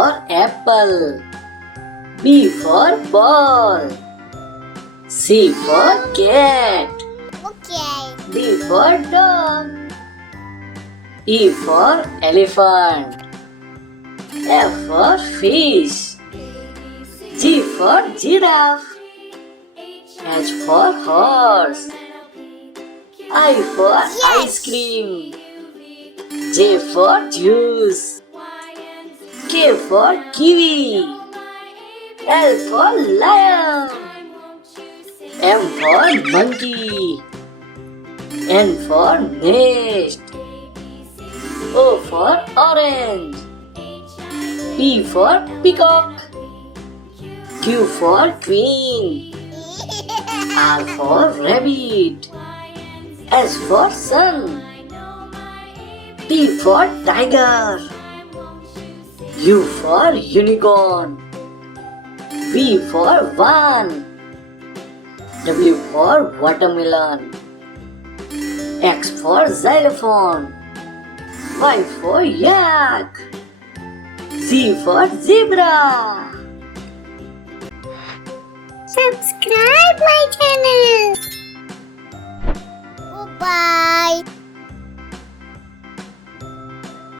for apple. B for ball. C for cat. Okay. D for dog. E for elephant. F for fish. G for giraffe. H for horse. I for ice cream. J for juice. K for kiwi. L for lion. M for monkey. N for nest. O for orange. P for peacock. Q for queen. R for rabbit. S for sun. T for tiger. U for unicorn. V for van. W for watermelon. X for xylophone. Y for yak. Z for zebra. Subscribe my channel. Bye.